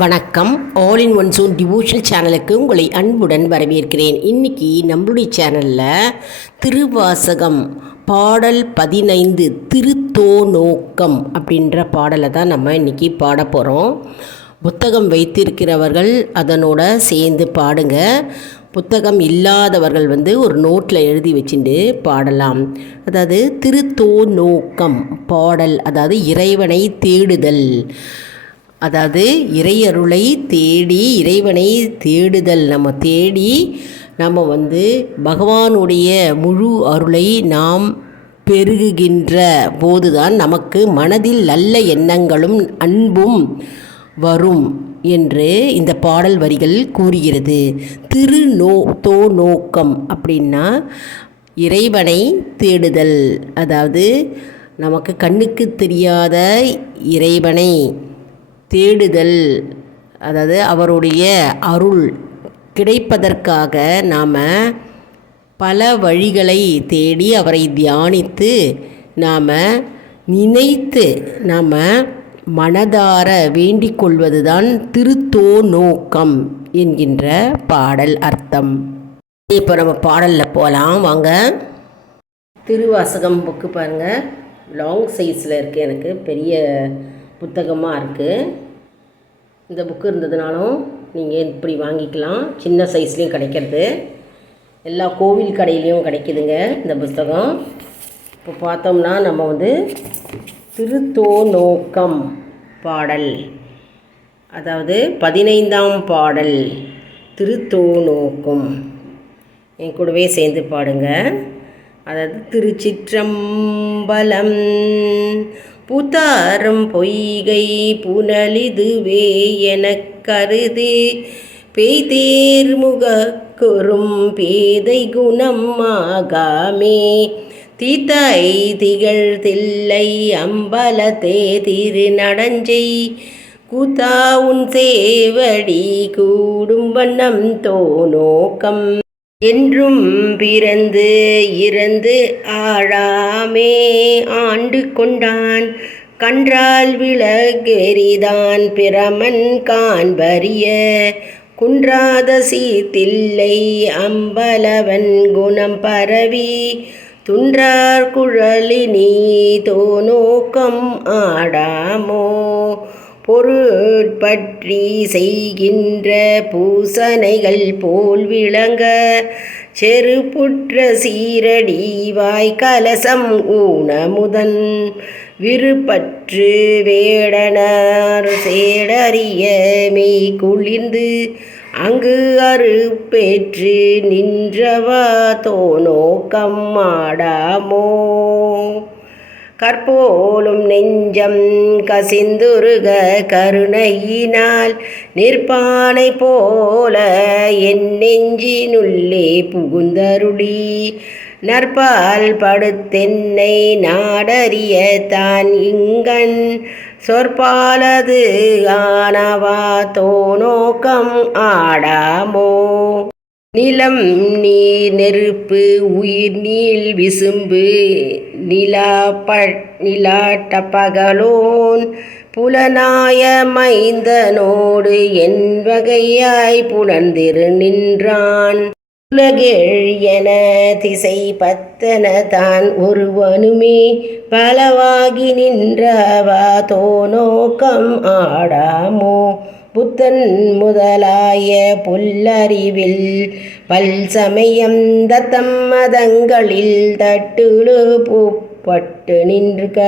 வணக்கம். All in one zone devotional சேனலுக்கு உங்களை அன்புடன் வரவேற்கிறேன். இன்றைக்கி நம்மளுடைய சேனலில் திருவாசகம் பாடல் 15 திருத்தோநோக்கம் அப்படின்ற பாடலை தான் நம்ம இன்றைக்கி பாட போகிறோம். புத்தகம் வைத்திருக்கிறவர்கள் அதனோட சேர்ந்து பாடுங்க. புத்தகம் இல்லாதவர்கள் ஒரு நோட்டில் எழுதி வச்சுட்டு பாடலாம். அதாவது திருத்தோநோக்கம் பாடல், அதாவது இறைவனை தேடுதல், அதாவது இறையருளை தேடி இறைவனை தேடுதல். நம்ம தேடி நம்ம பகவானுடைய முழு அருளை நாம் பெருகுகின்ற போதுதான் நமக்கு மனதில் நல்ல எண்ணங்களும் அன்பும் வரும் என்று இந்த பாடல் வரிகள் கூறுகிறது. தோநோக்கம் அப்படின்னா இறைவனை தேடுதல், அதாவது நமக்கு கண்ணுக்கு தெரியாத இறைவனை தேடுதல், அதாவது அவருடைய அருள் கிடைப்பதற்காக நாம் பல வழிகளை தேடி அவரை தியானித்து நாம் நினைத்து நாம் மனதார வேண்டிக் கொள்வது தான் திருத்தோநோக்கம் என்கின்ற பாடல் அர்த்தம். இப்போ நம்ம பாடலில் போகலாம் வாங்க. திருவாசகம் புக்கு பாருங்கள், லாங் சைஸில் இருக்குது, எனக்கு பெரிய புத்தகமாக இருக்குது. இந்த புக்கு இருந்ததுனாலும் நீங்கள் இப்படி வாங்கிக்கலாம். சின்ன சைஸ்லேயும் கிடைக்கிறது, எல்லா கோவில் கடையிலையும் கிடைக்குதுங்க இந்த புத்தகம். இப்போ பார்த்தோம்னா நம்ம திருத்தோநோக்கம் பாடல், அதாவது 15ஆம் பாடல் திருத்தோநோக்கம். என் கூடவே சேர்ந்து பாடுங்க. அதாவது திருச்சிற்றம்பலம் புத்தாரம் பொய்கை புனலிதுவே எனக் கருது பெய்தேர்முகக்குறும் பேதை குணம் ஆகாமே தீத்தாய் திகழ் தில்லை அம்பலத்தே திருநடஞ்சை கூத்தா உன் சேவடி கூடும் வண்ணம் தோநோக்கம் என்றும் பிறந்து இறந்து ஆழாமே ஆண்டு கொண்டான் கன்றால் விளக்கெரிதான் பிரமன் காண்பரிய குன்றாத சீத்தில்லை அம்பலவன் குணம் பரவி துன்றார் குழலினி தோநோக்கம் ஆடாமோ பொருட்பற்றி செய்கின்ற பூசனைகள் போல் விளங்க செருப்புற்ற சீரடி வாய்க்கலசம் ஊனமுதன் விருப்பற்று வேடனார் சேடறிய மெய் குளிர்ந்து அங்கு அறுப்பேற்று நின்றவா தோநோக்கம் ஆடாமோ கற்போலும் நெஞ்சம் கசிந்துருக கருணையினால் நிற்பானை போல என் நெஞ்சினுள்ளே புகுந்தருளி நற்பால் படுத்தென்னை நாடறிய தான் இங்கன் சொற்பாலது ஆனவா தோநோக்கம் ஆடாமோ நிலம் நீர் நெருப்பு உயிர் நீள் விசும்பு நிலாட்டப்பகலோன் புலனாய மைந்தனோடு என் வகையாய் புணர்ந்திரு நின்றான் உலகெழ் என திசை பத்தன தான் ஒருவனுமே பலவாகி நின்றவா தோநோக்கம் ஆடாமோ புத்தன் முதலாய புல்லறிவில் பல்சமயம் தத்தம் மதங்களில் தட்டுழு பூப்பட்டு நின்றுக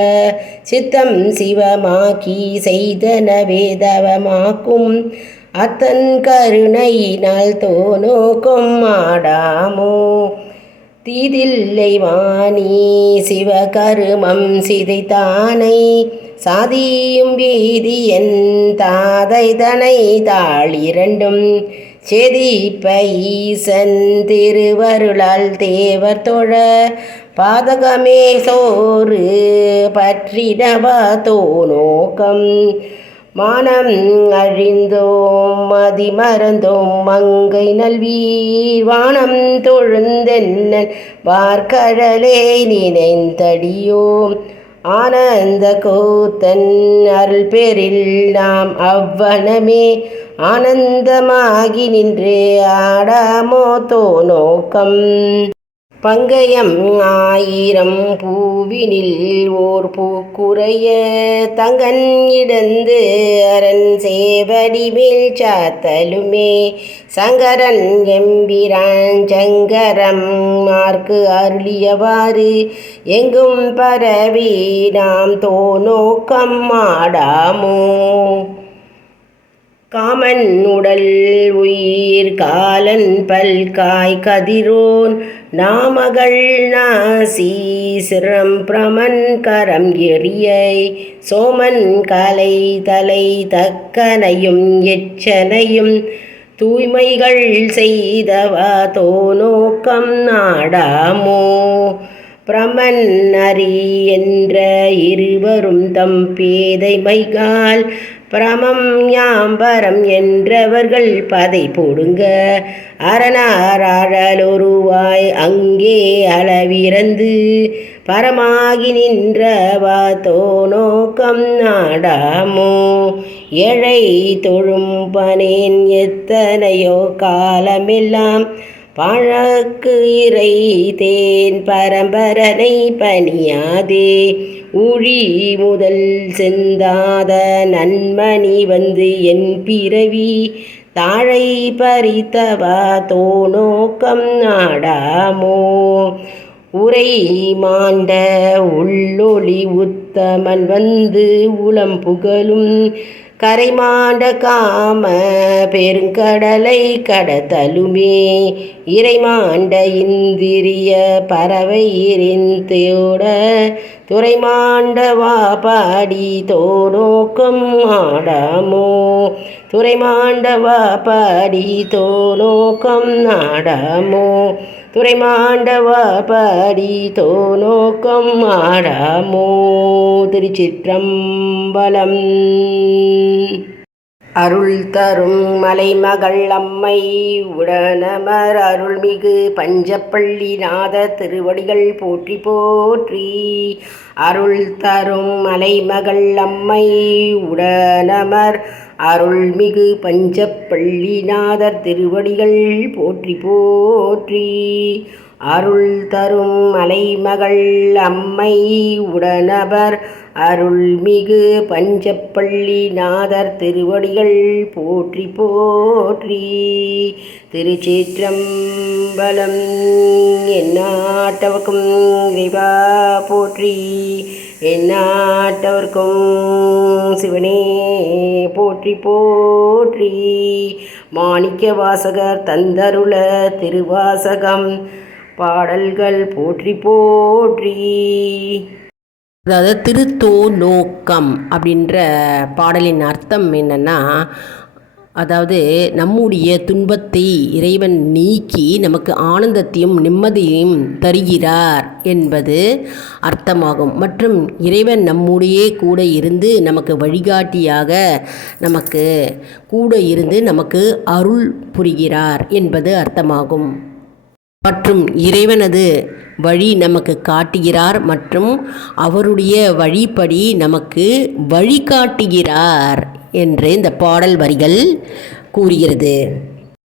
சித்தம் சிவமாக்கி செய்தன வேதவமாக்கும் அத்தன் கருணையினால் தோநோக்கம் ஆடாமோ தீதில்லை வாணி சிவகருமம் சிதைத்தானை சாதியும் வீதியன் தாதைதனை தாளிரண்டும் செதிப்ப ஈசன் திருவருளால் தேவர் தொழ பாதகமே சோறு பற்றிடவா தோநோக்கம் மானம் அழிந்தோம் மதிமறந்தோம் மங்கை நல்வீர் வானம் தொழுந்தென்னன் வார்கழலே நினைந்தடியோம் ஆனந்த கூத்தன் அருள் பேரில் நாம் அவ்வனமே ஆனந்தமாகி நின்று ஆடாமோ தோநோக்கம். பங்கயம் ஆயிரம் பூவினில் ஓர் பூக்குறைய தங்கன் இடந்து அரண் சேவடி மேல் சாத்தலுமே. சங்கரன் எம்பிரான் சங்கரம் மார்க்கு அருளியவாறு எங்கும் பரவி நாம் தோநோக்கம் ஆடாமோ. காமன் உடல் உயிர் காலன் பல்காய் கதிரோன் நாமகள் நாசி சிரம் பிரமன் கரம் எரியை சோமன் கலை தலை தக்கனையும் எச்சனையும் தூய்மைகள் செய்தவா தோநோக்கம் நாடாமோ. பிரமன் அரி என்ற இருவரும் தம் பேதைமைகால் பிரமம் யாம்பரம் என்றவர்கள் பதை போடுங்க அரணாரொருவாய் அங்கே அளவிறந்து பரமாகி நின்றவா தோநோக்கம் நாடாமோ. ஏழை தொழும் பனேன் எத்தனையோ காலமெல்லாம் பழக்கு இறை தேன் பரம்பரனை பணியாதே. ஊழி முதல் செந்தாத நன்மணி வந்து என் பிறவி தாழை பறித்தவா தோநோக்கம் நாடாமோ. உரை மாண்ட உள்ளொளி உத்தமன் வந்து உளம் புகழும் கரைமாண்ட காம பெருங்கடலை கடத்தலுமே. இறைமாண்ட இந்திரிய பறவை எரிந்தோட துறைமாண்டவா பாடி தோநோக்கம் ஆடாமோ. துறைமாண்டவா பாடி தோநோக்கம் ஆடாமோ. துறைமாண்டவா பாடி தோநோக்கம் ஆடாமோ. திருச்சிற்றம்பலம். அருள் தரும் மலைமகள் அம்மை உடனமர் அருள்மிகு பஞ்சப்பள்ளி நாத திருவடிகள் போற்றி போற்றி. அருள் தரும் மலைமகள் அம்மை உடனமர் அருள்மிகு பஞ்சப்பள்ளி நாதர் திருவடிகள் போற்றி போற்றி. அருள் தரும் மலைமகள் அம்மை உடனவர் அருள்மிகு பஞ்சப்பள்ளி நாதர் திருவடிகள் போற்றி போற்றி. திருச்சிற்றம்பலம். எந்நாட்டவர்க்கும் இறைவா போற்றி. எந்நாட்டவர்க்கும் சிவனே போற்றி போற்றி. மாணிக்க வாசகர் தந்தருள திருவாசகம் பாடல்கள் போற்றி போற்றி. அதாவது திருத்தோநோக்கம் அப்படின்ற பாடலின் அர்த்தம் என்னென்னா, அதாவது நம்முடைய துன்பத்தை இறைவன் நீக்கி நமக்கு ஆனந்தத்தையும் நிம்மதியையும் தருகிறார் என்பது அர்த்தமாகும். மற்றும் இறைவன் நம்முடைய கூட இருந்து நமக்கு வழிகாட்டியாக நமக்கு கூட இருந்து நமக்கு அருள் புரிகிறார் என்பது அர்த்தமாகும். மற்றும் இறைவனது வழி நமக்கு காட்டுகிறார் மற்றும் அவருடைய வழிப்படி நமக்கு வழிகாட்டுகிறார் என்று இந்த பாடல் வரிகள் கூறுகிறது.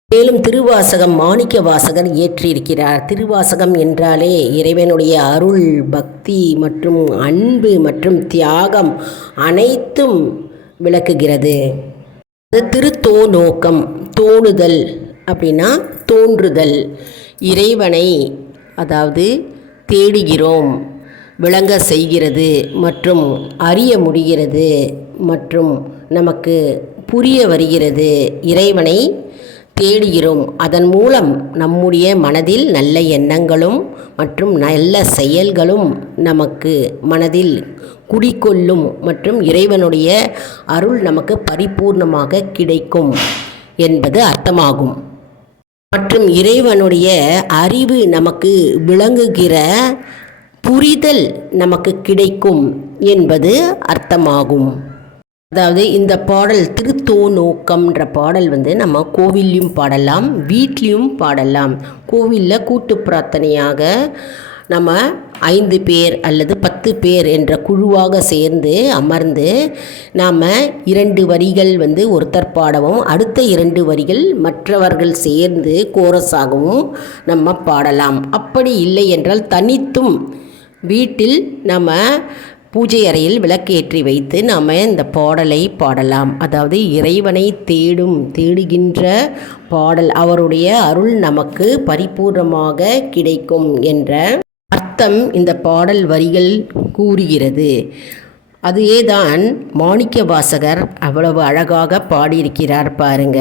மேலும் திருவாசகம் மாணிக்க வாசகர் இயற்றியிருக்கிறார். திருவாசகம் என்றாலே இறைவனுடைய அருள், பக்தி மற்றும் அன்பு மற்றும் தியாகம் அனைத்தும் விளக்குகிறது. திருத்தோநோக்கம், தோணுதல் அப்படின்னா தோன்றுதல், இறைவனை அதாவது தேடுகிறோம், விளங்க செய்கிறது மற்றும் அறிய முடிகிறது மற்றும் நமக்கு புரிய வருகிறது. இறைவனை தேடுகிறோம், அதன் மூலம் நம்முடைய மனதில் நல்ல எண்ணங்களும் மற்றும் நல்ல செயல்களும் நமக்கு மனதில் குடிக்கொள்ளும் மற்றும் இறைவனுடைய அருள் நமக்கு பரிபூர்ணமாக கிடைக்கும் என்பது அர்த்தமாகும். மற்றும் இறைவனுடைய அறிவு நமக்கு விளங்குகிற புரிதல் நமக்கு கிடைக்கும் என்பது அர்த்தமாகும். அதாவது இந்த பாடல் திருத்தோநோக்கம்ன்ற பாடல் நம்ம கோவில்லையும் பாடலாம், வீட்லேயும் பாடலாம். கோவிலில் கூட்டு பிரார்த்தனையாக நம்ம 5 பேர் அல்லது 10 பேர் என்ற குழுவாக சேர்ந்து அமர்ந்து நாம் 2 வரிகள் ஒருத்தர் பாடவும், அடுத்த 2 வரிகள் மற்றவர்கள் சேர்ந்து கோரஸாகவும் நம்ம பாடலாம். அப்படி இல்லை என்றால் தனித்தும் வீட்டில் நம்ம பூஜை அறையில் விளக்கேற்றி வைத்து நாம் இந்த பாடலை பாடலாம். அதாவது இறைவனை தேடுகின்ற பாடல், அவருடைய அருள் நமக்கு பரிபூர்ணமாக கிடைக்கும் என்ற அர்த்தம் இந்த பாடல் வரிகள் கூறுகிறது. அதேதான் மாணிக்க வாசகர் அவ்வளவு அழகாக பாடியிருக்கிறார் பாருங்க.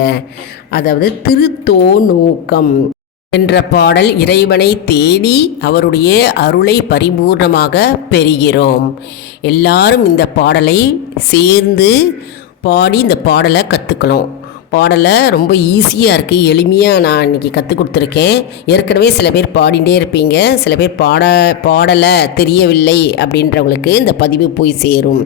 அதாவது திருத்தோநூக்கம் என்ற பாடல், இறைவனை தேடி அவருடைய அருளை பரிபூர்ணமாக பெறுகிறோம். எல்லாரும் இந்த பாடலை சேர்ந்து பாடி இந்த பாடலை கற்றுக்கணும். பாடலை ரொம்ப ஈஸியாக இருக்குது, எளிமையாக நான் இன்றைக்கி கற்றுக் கொடுத்துருக்கேன். ஏற்கனவே சில பேர் பாடிகிட்டே இருப்பீங்க, சில பேர் பாடலை தெரியவில்லை அப்படின்றவங்களுக்கு இந்த பதிவு போய் சேரும்.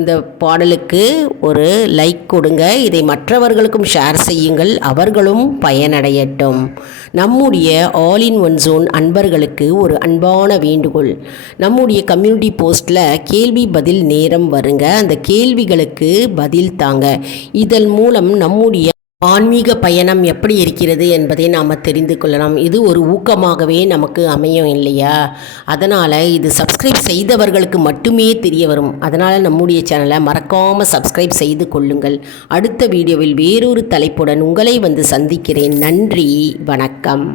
இந்த பாடலுக்கு ஒரு லைக் கொடுங்க, இதை மற்றவர்களுக்கும் ஷேர் செய்யுங்கள், அவர்களும் பயனடையட்டும். நம்முடைய ஆல் இன் ஒன் ஜோன் அன்பர்களுக்கு ஒரு அன்பான வேண்டுகோள். நம்முடைய கம்யூனிட்டி போஸ்ட்டில் கேள்வி பதில் நேரம் வருங்க, அந்த கேள்விகளுக்கு பதில் தாங்க. இதன் மூலம் நம்முடைய ஆன்மீக பயணம் எப்படி இருக்கிறது என்பதை நாம் தெரிந்து கொள்ளலாம். இது ஒரு ஊக்கமாகவே நமக்கு அமையும் இல்லையா? அதனால் இது சப்ஸ்கிரைப் செய்தவர்களுக்கு மட்டுமே தெரிய வரும். அதனால் நம்முடைய சேனலை மறக்காமல் சப்ஸ்கிரைப் செய்து கொள்ளுங்கள். அடுத்த வீடியோவில் வேறொரு தலைப்புடன் உங்களை சந்திக்கிறேன். நன்றி, வணக்கம்.